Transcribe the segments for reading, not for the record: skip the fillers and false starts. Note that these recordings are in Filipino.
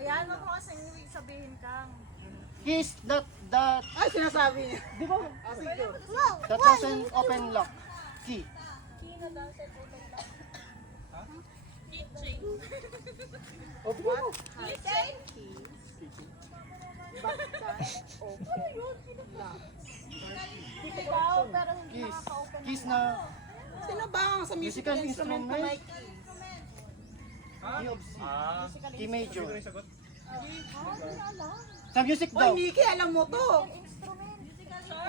Ayan, wag mo kasing sabihin kang. Kiss that Ay, sinasabi niya. Di ba? Sige. that doesn't open lock. Key. Kino doesn't open lock. Of what? Keychain? Ikaw, pero hindi Kiss. nakaka-open. Kiss na Sino ba ang sa musical Musical instrument na may instrument? key of C. Key major. Ah, hindi alam. Sa music Oy, daw. Nikki, alam mo to. Instrument.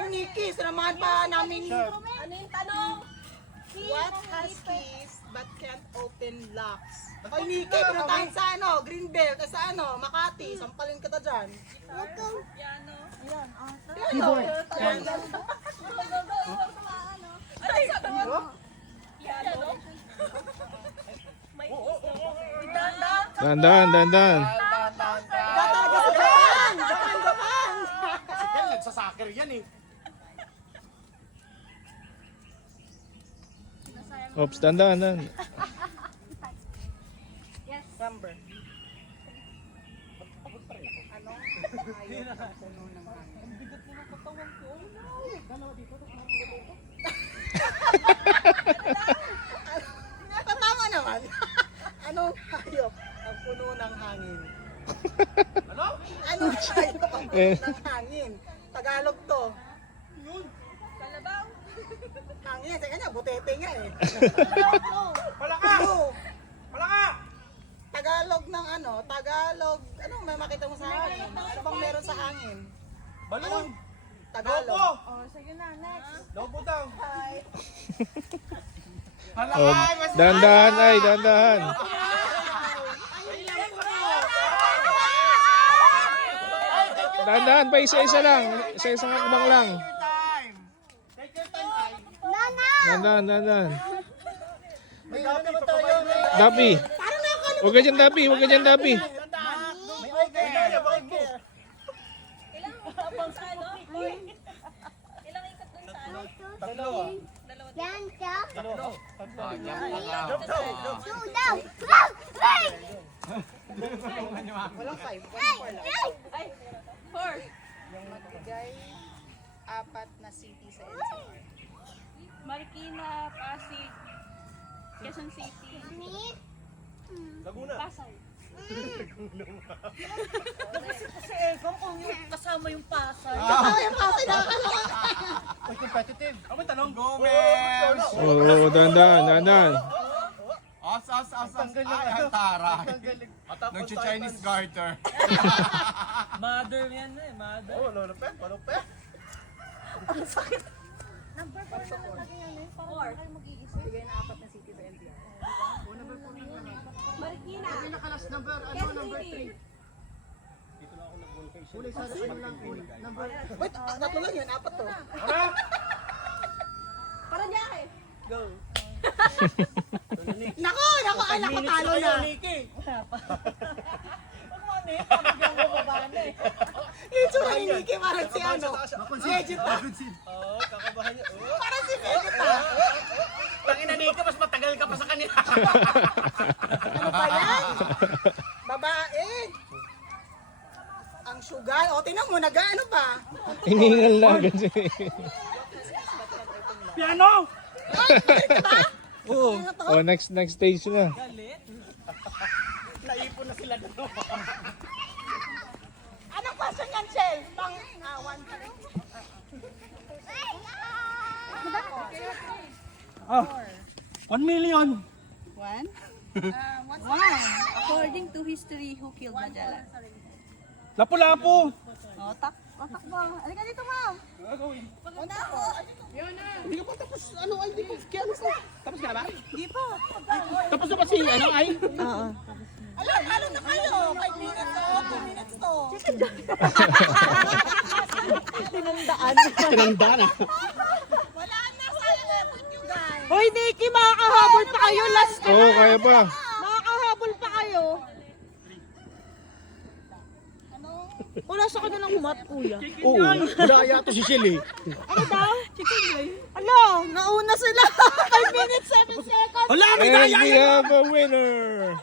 Yung Nikki, sinamahan pa namin. Sharp. Ano yung tanong? What has keys but can't open locks? Oy, Nikki, pinuntahin sa Greenbelt, sa Makati. Sampalin ka ta dyan. Piano. Ayan. Keyboard. Yan. Ay, piano. May Dandan. Tatalaga sa Japan! Japan! Yan, nagsasoccer yan eh. Ops, dandan. Number. Tama naman. Anong hayop ang puno ng hangin? Ano? Anong hayop ang puno ng hangin? Tagalog to. Kalabaw. Hangin, teka nga, butete nga eh. Palaka! Ano? Palaka! Tagalog ng Tagalog, may makita mo sa hangin? Ano bang meron sa hangin? Balon! Tagalog. Lobo! Oh, sige na, next. Lobo daw! Hi. Oh, dandan ay, dandan. Dandan pa isa-isa lang. Isa-isang hakbang lang. Time! Take your time, ay! Dandan. May gabi naman tayo, may... Dapi. Huwag ka dyan, Dapi. Huwag ka dyan, Dapi. May okay! Yabahin mo! Ilang abang sa ano? Ilang ikot dun sa ano? Tatlo ah! Yan ka. Tatlo! Jump daw. Walang 5, 1, 4 lang. Ay, 4. Yung magbigay 4 na city sa NCR. Marikina, Pasig, Quezon City, Laguna! Pasay. Kasi Egong kung yung kasama yung Pasay. Yung pasay nakakalawa. Ay, competitive! Ako may tanong! Gomez! Oo, dandan. As. Ay, taray. Nag-Chinese garter. Mother yan eh, mother! Oo, malupet! Number 4 na lang lagi yan eh. Para kayo mag-iisa. Bigay na 4 na city sa NCR. Marikina. Nakalas number, number 3? Kulay sa lang, number... Wait, 3 lang yun, 4 to. Para niya eh. Go! Nako, ay nakatalo na. Nikki! Huwag mo ano eh. Pabigyan mo baba na eh. Yung tsura ni Nikki parang si Vegeta. Oo, kakabahan niya. Parang si Vegeta. Tangina Nikki, mas matagal ka pa sa kanila! Ano ba yan? Babae. Ang sugal. O, tinan mo, nag-ano pa? Hiningal na agad siya. Piano! Oh, next stage na. Naipon na sila doon. Anong question yan, Chel? Pang 1, 1 million! One. According to history, who killed Magellan? Lapu-lapu! Oh, takbo. Halika dito, ma'am. Una ako. Hindi ka pa tapos, hindi pa, tapos ka ba? Di pa. Tapos na ba si, ay? Oo. Ano na kayo? 5 minutes to, 2 minutes to. Tinandaan. Tinanda na. Wala na, sayang effort you guys. Hoy, Nikki, makakahabol pa kayo. Last ka Oo, na. kaya pa. Makakahabol pa kayo. Wala sa kanya ng humat, kuya. Oo, daya to si Shelly. Ano daw? Chicken joy. Ano? Nauna sila. 5 minutes, 7 seconds. Hala, may And daya we yan! have a winner.